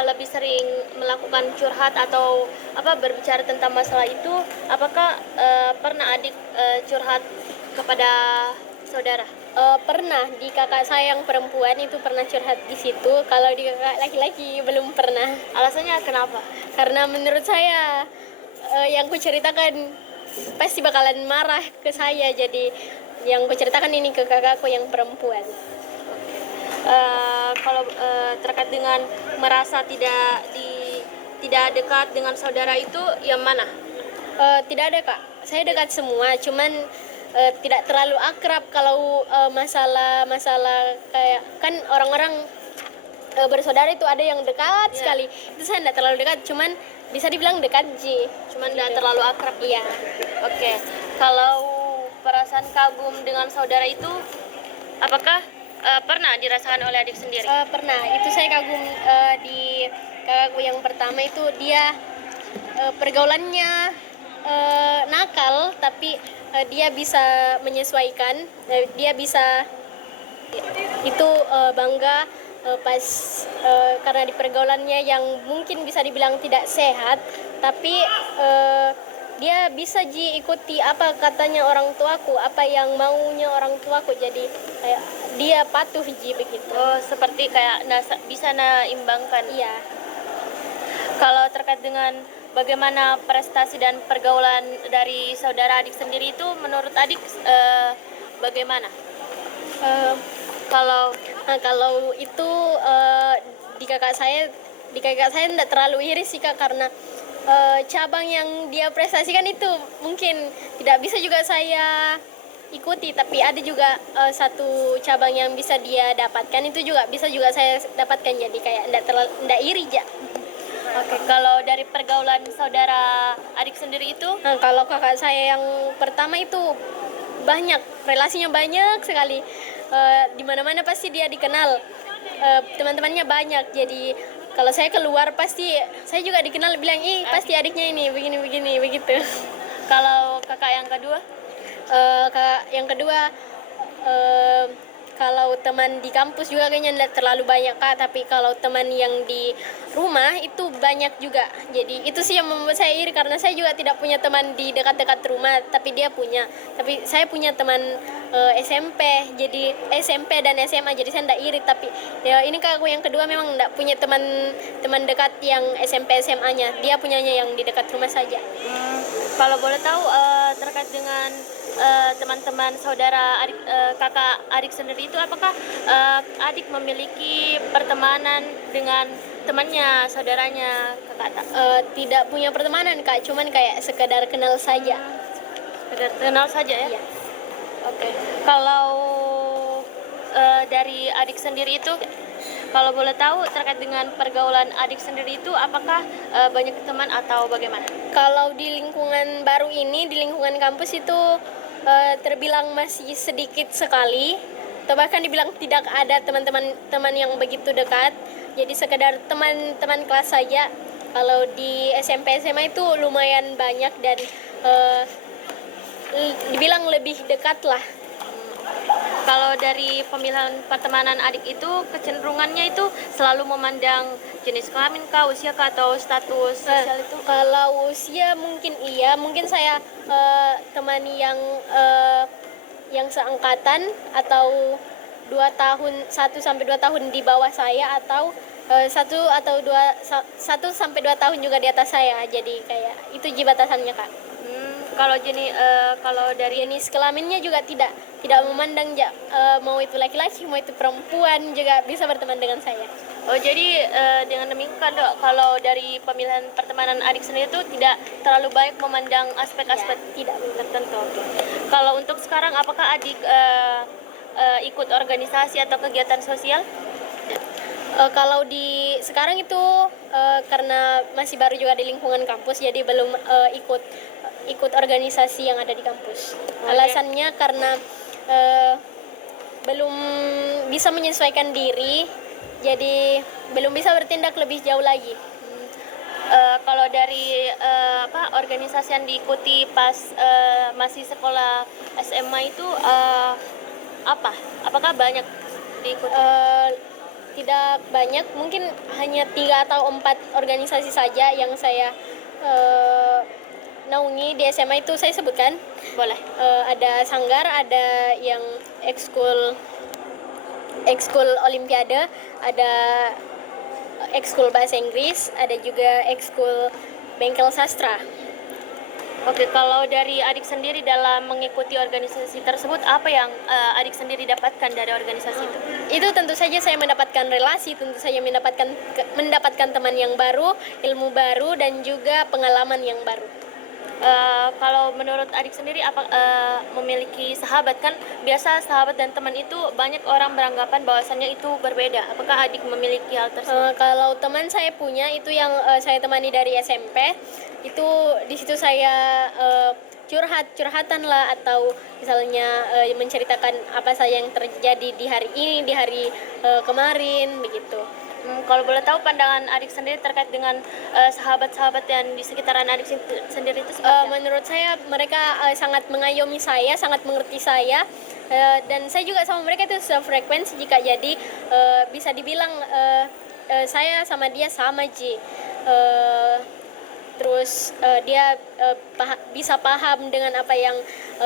lebih sering melakukan curhat atau berbicara tentang masalah itu, apakah pernah adik curhat kepada saudara? Pernah, di kakak saya yang perempuan itu pernah curhat di situ. Kalau di kakak laki-laki belum pernah. Alasannya kenapa? Karena menurut saya yang kuceritakan pasti bakalan marah ke saya, jadi yang kuceritakan ini ke kakakku yang perempuan. Kalau terkait dengan merasa tidak dekat dengan saudara itu yang mana? Tidak ada Kak, saya dekat semua, cuman tidak terlalu akrab. Kalau masalah kayak kan orang-orang bersaudara itu ada yang dekat sekali, itu saya tidak terlalu dekat, cuman bisa dibilang dekat Ji, cuman tidak terlalu akrab. Iya. Oke. Kalau perasaan kagum dengan saudara itu apakah pernah dirasakan oleh adik sendiri? Pernah, itu saya kagum di kakakku yang pertama itu. Dia pergaulannya nakal, tapi dia bisa menyesuaikan, dia bisa itu bangga pas karena di pergaulannya yang mungkin bisa dibilang tidak sehat, tapi dia bisa ikuti apa katanya orang tuaku, apa yang maunya orang tuaku, jadi kayak dia patuh begitu. Oh, seperti kayak bisa imbangkan. Iya. Kalau terkait dengan bagaimana prestasi dan pergaulan dari saudara adik sendiri itu menurut adik bagaimana? Kalau itu di kakak saya tidak terlalu iri sih Kak, karena cabang yang dia prestasikan itu mungkin tidak bisa juga saya ikuti, tapi ada juga satu cabang yang bisa dia dapatkan, itu juga bisa juga saya dapatkan, jadi kayak tidak iri ja. Oke, kalau dari pergaulan saudara adik sendiri itu? Kalau kakak saya yang pertama itu banyak, relasinya banyak sekali. Di mana-mana pasti dia dikenal, teman-temannya banyak, jadi kalau saya keluar pasti saya juga dikenal, bilang pasti adiknya ini begini begitu. Kalau kakak yang kedua? Kakak yang kedua kalau teman di kampus juga kayaknya tidak terlalu banyak Kak, tapi kalau teman yang di rumah itu banyak juga. Jadi itu sih yang membuat saya iri karena saya juga tidak punya teman di dekat-dekat rumah, tapi dia punya. Tapi saya punya teman SMP, jadi SMP dan SMA, jadi saya tidak iri. Tapi ya ini Kak, aku yang kedua memang tidak punya teman dekat yang SMP SMA-nya. Dia punyanya yang di dekat rumah saja. Kalau boleh tahu terkait dengan teman-teman saudara adik, kakak adik sendiri itu, apakah adik memiliki pertemanan dengan temannya, saudaranya kakak? Tidak punya pertemanan Kak, cuman kayak sekedar kenal saja. Sekedar kenal saja ya? Iya. Oke. Kalau dari adik sendiri itu, kalau boleh tahu terkait dengan pergaulan adik sendiri itu, apakah banyak teman atau bagaimana? Kalau di lingkungan baru ini, di lingkungan kampus itu terbilang masih sedikit sekali, atau bahkan dibilang tidak ada teman-teman yang begitu dekat. Jadi sekedar teman-teman kelas saja. Kalau di SMP SMA itu lumayan banyak dan dibilang lebih dekat lah. Kalau dari pemilihan pertemanan adik itu, kecenderungannya itu selalu memandang jenis kelamin kah, usia kah, atau status sosial itu? Kalau usia mungkin iya, mungkin saya temani yang seangkatan atau 1 sampai 2 tahun di bawah saya, atau 1 sampai 2 tahun juga di atas saya. Jadi kayak itu batasannya Kak. Kalau dari Jenis kelaminnya juga tidak memandang mau itu laki-laki mau itu perempuan juga bisa berteman dengan saya. Oh, jadi dengan demikian Dok, kalau dari pemilihan pertemanan adik sendiri itu tidak terlalu baik memandang aspek-aspek Tidak. tertentu. Kalau untuk sekarang, apakah adik ikut organisasi atau kegiatan sosial? Kalau di sekarang itu karena masih baru juga di lingkungan kampus, jadi belum ikut organisasi yang ada di kampus. Alasannya karena belum bisa menyesuaikan diri, jadi belum bisa bertindak lebih jauh lagi. Kalau dari organisasi yang diikuti pas masih sekolah SMA itu apakah banyak diikuti? Tidak banyak, mungkin hanya 3 atau 4 organisasi saja yang saya naungi di SMA itu saya sebutkan. Boleh. Ada sanggar, ada yang ekskul olimpiade, ada ekskul bahasa Inggris, ada juga ekskul bengkel sastra. Oke, kalau dari adik sendiri dalam mengikuti organisasi tersebut, apa yang adik sendiri dapatkan dari organisasi itu? Itu tentu saja saya mendapatkan relasi, tentu saja mendapatkan teman yang baru, ilmu baru, dan juga pengalaman yang baru. Kalau menurut adik sendiri, apa memiliki sahabat, kan biasa sahabat dan teman itu banyak orang beranggapan bahwasannya itu berbeda. Apakah adik memiliki hal tersebut? Kalau teman saya punya itu yang saya temani dari SMP, itu di situ saya curhatan lah, atau misalnya menceritakan apa saja yang terjadi di hari ini, di hari kemarin begitu. Kalau boleh tahu pandangan adik sendiri terkait dengan sahabat-sahabat yang di sekitaran adik sendiri itu seperti apa? Menurut saya mereka sangat mengayomi saya, sangat mengerti saya, dan saya juga sama mereka itu sefrekuensi. Jika jadi bisa dibilang saya sama dia sama Ji. Terus dia bisa paham dengan apa yang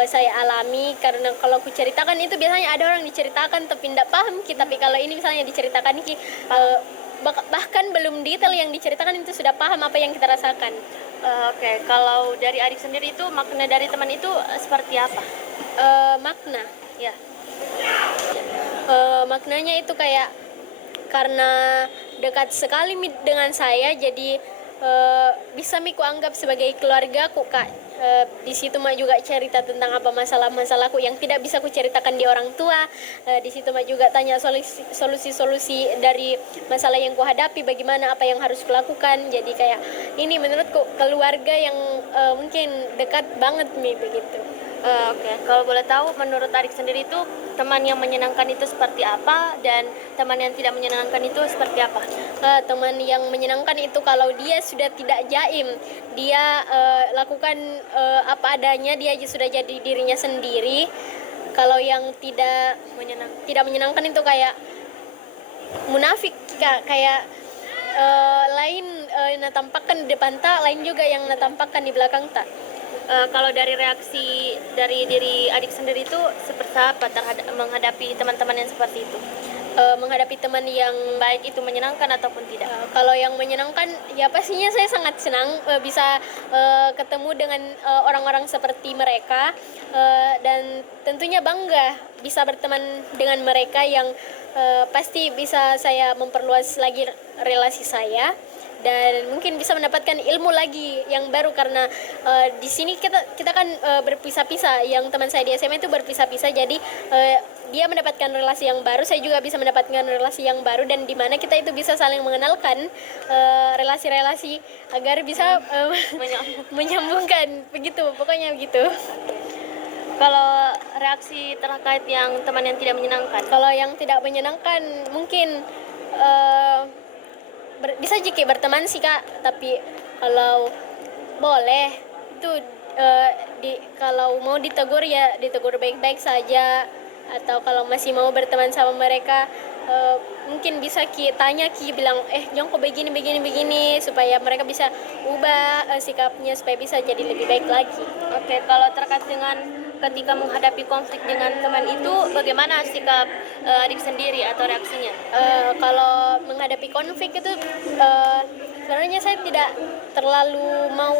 saya alami, karena kalau aku ceritakan itu biasanya ada orang diceritakan tapi tidak paham tapi kalau ini misalnya diceritakan bahkan belum detail yang diceritakan itu sudah paham apa yang kita rasakan. Oke. Kalau dari adik sendiri itu, makna dari teman itu seperti apa? Makna Ya. maknanya itu kayak karena dekat sekali dengan saya, jadi bisa miku anggap sebagai keluargaku Kak. Di situ Mak juga cerita tentang apa masalah-masalahku yang tidak bisa ku ceritakan di orang tua. Di situ Mak juga tanya solusi-solusi dari masalah yang ku hadapi, bagaimana apa yang harus kulakukan. Jadi kayak ini menurutku keluarga yang mungkin dekat banget nih begitu. Oke. Kalau boleh tahu, menurut adik sendiri itu teman yang menyenangkan itu seperti apa, dan teman yang tidak menyenangkan itu seperti apa? Teman yang menyenangkan itu kalau dia sudah tidak jaim, dia lakukan apa adanya, dia sudah jadi dirinya sendiri. Kalau yang tidak menyenangkan itu kayak munafik, Kak. Kayak lain natampakkan di depan tak, lain juga yang natampakkan di belakang tak. Kalau dari reaksi dari diri adik sendiri itu seperti apa terhadap menghadapi teman-teman yang seperti itu? Menghadapi teman yang Baik itu menyenangkan ataupun tidak. kalau yang menyenangkan ya pastinya saya sangat senang bisa ketemu dengan orang-orang seperti mereka, dan tentunya bangga bisa berteman dengan mereka yang pasti bisa saya memperluas lagi relasi saya, dan mungkin bisa mendapatkan ilmu lagi yang baru karena di sini kita kan berpisah-pisah. Yang teman saya di SMA itu berpisah-pisah, jadi dia mendapatkan relasi yang baru, saya juga bisa mendapatkan relasi yang baru, dan di mana kita itu bisa saling mengenalkan relasi-relasi agar bisa menyambungkan, begitu pokoknya begitu. Kalau reaksi terkait yang teman yang tidak menyenangkan, Kalau yang tidak menyenangkan mungkin bisa jika berteman sih, Kak, tapi kalau boleh itu kalau mau ditegur ya ditegur baik-baik saja, atau kalau masih mau berteman sama mereka mungkin bisa tanya bilang Jong kok begini begini begini, supaya mereka bisa ubah sikapnya supaya bisa jadi lebih baik lagi. oke, kalau terkait dengan ketika menghadapi konflik dengan teman itu, bagaimana sikap adik sendiri atau reaksinya? Kalau menghadapi konflik itu sebenarnya saya tidak terlalu mau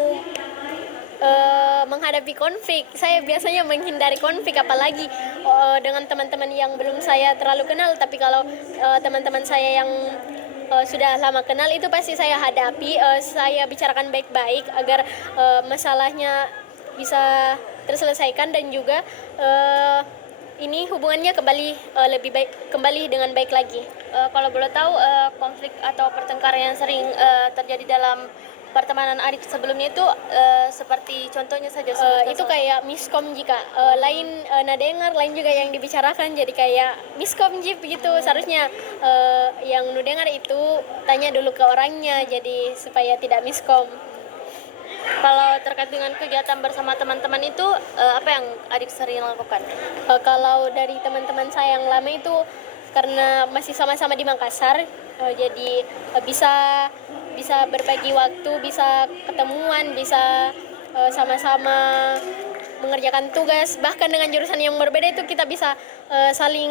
menghadapi konflik. Saya biasanya menghindari konflik, apalagi dengan teman-teman yang belum saya terlalu kenal. Tapi kalau teman-teman saya yang sudah lama kenal itu pasti saya hadapi, saya bicarakan baik-baik agar masalahnya bisa terselesaikan, dan juga ini hubungannya kembali lebih baik, kembali dengan baik lagi. Kalau boleh tahu, konflik atau pertengkaran yang sering terjadi dalam pertemanan adik sebelumnya itu seperti contohnya saja. Itu kayak miskom jika lain nadengar, lain juga yang dibicarakan, jadi kayak miskom jip gitu. Seharusnya yang nudengar itu tanya dulu ke orangnya, jadi supaya tidak miskom. Kalau terkait dengan kegiatan bersama teman-teman itu, apa yang adik sering lakukan? Kalau dari teman-teman saya yang lama itu karena masih sama-sama di Makassar, jadi bisa berbagi waktu, bisa ketemuan, bisa sama-sama mengerjakan tugas. Bahkan dengan jurusan yang berbeda itu kita bisa saling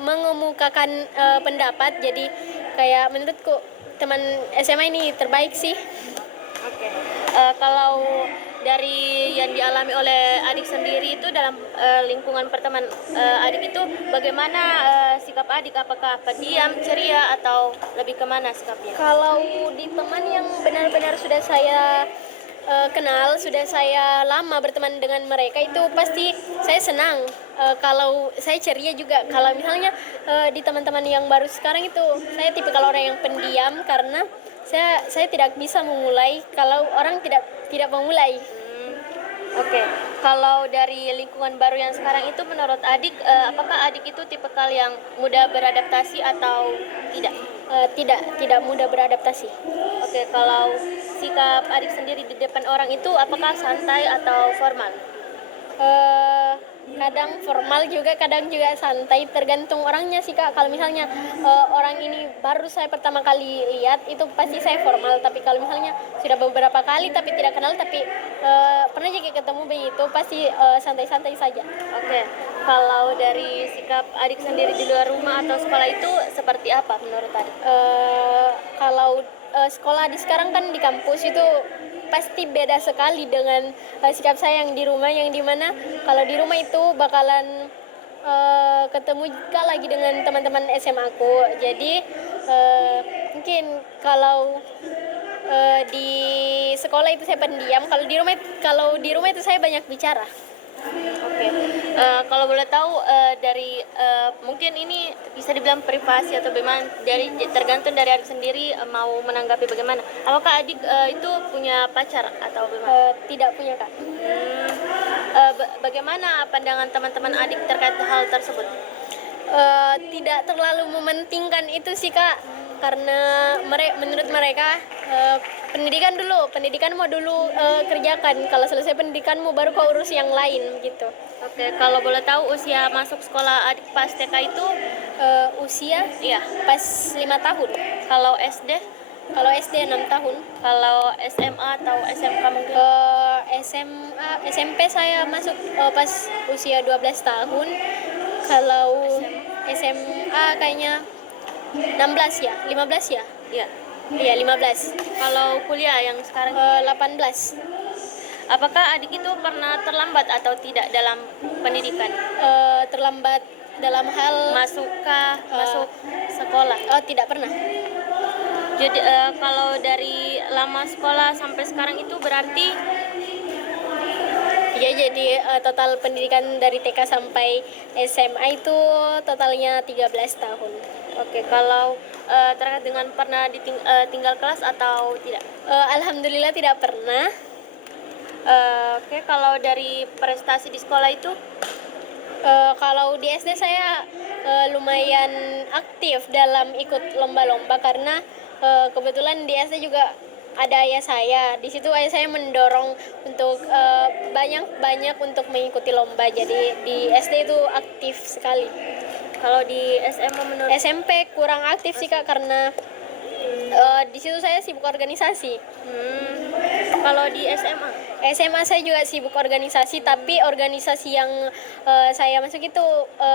mengemukakan pendapat. Jadi kayak menurutku teman SMA ini terbaik sih. Oke. Kalau dari yang dialami oleh adik sendiri itu dalam lingkungan pertemanan adik itu, bagaimana sikap adik? Apakah pendiam, ceria, atau lebih kemana sikapnya? Kalau di teman yang benar-benar sudah saya kenal, sudah saya lama berteman dengan mereka, itu pasti saya senang. Kalau saya ceria juga. Kalau misalnya di teman-teman yang baru sekarang itu, saya tipikal orang yang pendiam karena saya tidak bisa memulai kalau orang tidak memulai. Oke. Kalau dari lingkungan baru yang sekarang itu, menurut adik, apakah adik itu tipikal yang mudah beradaptasi atau tidak? Tidak mudah beradaptasi. Oke, kalau sikap adik sendiri di depan orang itu, apakah santai atau formal? Kadang formal juga, kadang juga santai, tergantung orangnya sih, Kak. Kalau misalnya orang ini baru saya pertama kali lihat, itu pasti saya formal. Tapi kalau misalnya sudah beberapa kali tapi tidak kenal, tapi pernah juga ketemu begitu, pasti santai-santai saja. Oke, kalau dari sikap adik sendiri di luar rumah atau sekolah itu seperti apa menurut adik? Kalau sekolah di sekarang kan di kampus itu pasti beda sekali dengan sikap saya yang di rumah, yang dimana kalau di rumah itu bakalan ketemu juga lagi dengan teman-teman SMA aku. Jadi mungkin kalau di sekolah itu saya pendiam, kalau di rumah itu saya banyak bicara. Oke. Kalau boleh tahu, dari mungkin ini bisa dibilang privasi atau bagaimana, dari tergantung dari adik sendiri mau menanggapi bagaimana. Apakah adik itu punya pacar atau bagaimana? Tidak punya, Kak. Bagaimana pandangan teman-teman adik terkait hal tersebut? Tidak terlalu mementingkan itu sih, Kak, karena menurut mereka pendidikan mau dulu kerjakan. Kalau selesai pendidikanmu baru kau urus yang lain gitu. Oke, kalau boleh tahu usia masuk sekolah adik pas TK itu? Usia Iya. pas 5 tahun. Kalau SD? Kalau SD 6 tahun. Kalau SMA atau SMK mungkin? SMP saya masuk pas usia 12 tahun. Kalau SMA kayaknya 16 ya, 15 ya? Iya. Iya, 15. Kalau kuliah yang sekarang 18. apakah adik itu pernah terlambat atau tidak dalam pendidikan? Terlambat dalam hal Masuk sekolah? tidak pernah. Jadi kalau dari lama sekolah sampai sekarang itu berarti Ya, jadi total pendidikan dari TK sampai SMA itu totalnya 13 tahun. oke, kalau terkait dengan pernah tinggal kelas atau tidak? Alhamdulillah tidak pernah. Oke, kalau dari prestasi di sekolah itu? Kalau di SD saya lumayan aktif dalam ikut lomba-lomba karena kebetulan di SD juga ada ayah saya. Di situ ayah saya mendorong untuk banyak untuk mengikuti lomba. Jadi di SD itu aktif sekali. Kalau di SMA menurut? SMP kurang aktif sih Kak, karena di situ saya sibuk organisasi. Kalau di SMA? SMA saya juga sibuk organisasi, tapi organisasi yang saya masuk itu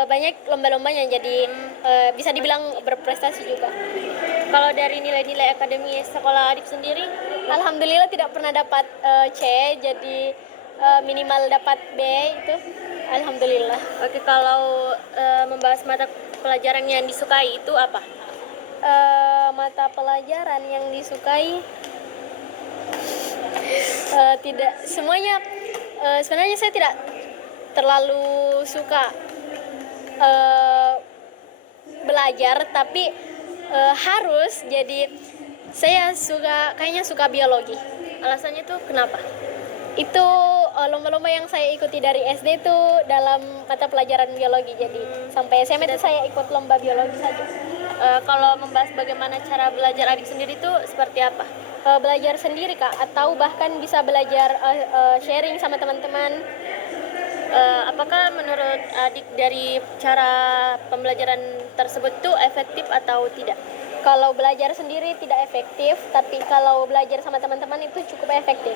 banyak lomba-lombanya, jadi bisa dibilang berprestasi juga. Kalau dari nilai-nilai akademis sekolah adik sendiri? Alhamdulillah tidak pernah dapat C, jadi minimal dapat B itu. Alhamdulillah. Oke, kalau membahas mata pelajaran yang disukai itu apa? Mata pelajaran yang disukai tidak semuanya. Sebenarnya saya tidak terlalu suka belajar, tapi harus, jadi saya kayaknya suka biologi. Alasannya tuh kenapa? Itu lomba-lomba yang saya ikuti dari SD itu dalam mata pelajaran biologi, jadi sampai SMA itu saya ikut lomba biologi saja. Kalau membahas bagaimana cara belajar adik sendiri itu seperti apa? Belajar sendiri Kak, atau bahkan bisa belajar sharing sama teman-teman. Apakah menurut adik dari cara pembelajaran tersebut tuh efektif atau tidak? Kalau belajar sendiri tidak efektif, tapi kalau belajar sama teman-teman itu cukup efektif.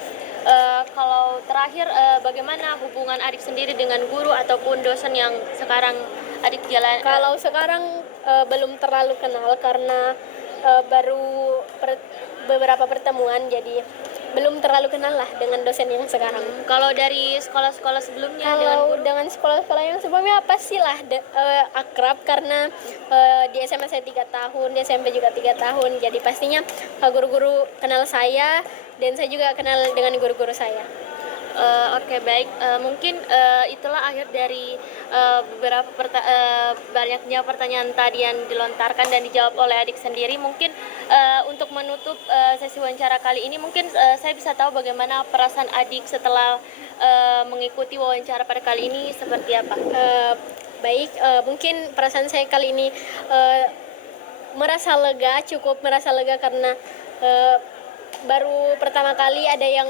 Kalau terakhir, bagaimana hubungan adik sendiri dengan guru ataupun dosen yang sekarang adik jalan? Kalau sekarang belum terlalu kenal karena baru beberapa pertemuan, jadi belum terlalu kenal lah dengan dosen yang sekarang. Kalau dari sekolah-sekolah sebelumnya Kalau dengan sekolah-sekolah yang sebelumnya pastilah akrab, karena di SMA saya 3 tahun, di SMP juga 3 tahun, jadi pastinya guru-guru kenal saya dan saya juga kenal dengan guru-guru saya. Oke, baik. Mungkin itulah akhir dari beberapa banyaknya pertanyaan tadi yang dilontarkan dan dijawab oleh adik sendiri. Mungkin untuk menutup sesi wawancara kali ini, mungkin saya bisa tahu bagaimana perasaan adik setelah mengikuti wawancara pada kali ini seperti apa? Baik, mungkin perasaan saya kali ini cukup merasa lega karena baru pertama kali ada yang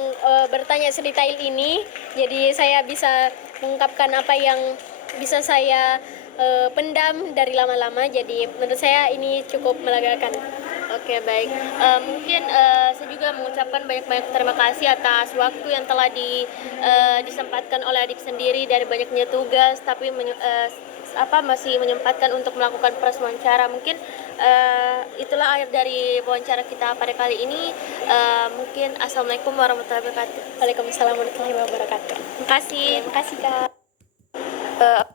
bertanya sedetail ini, jadi saya bisa mengungkapkan apa yang bisa saya pendam dari lama-lama, jadi menurut saya ini cukup melegakan. Oke, baik. Mungkin saya juga mengucapkan banyak-banyak terima kasih atas waktu yang telah disempatkan oleh adik sendiri dari banyaknya tugas, tapi masih menyempatkan untuk melakukan proses wawancara. Mungkin itulah akhir dari wawancara kita pada kali ini. Mungkin assalamualaikum warahmatullahi wabarakatuh. Waalaikumsalam warahmatullahi wabarakatuh. Terima kasih. Terima kasih Kak.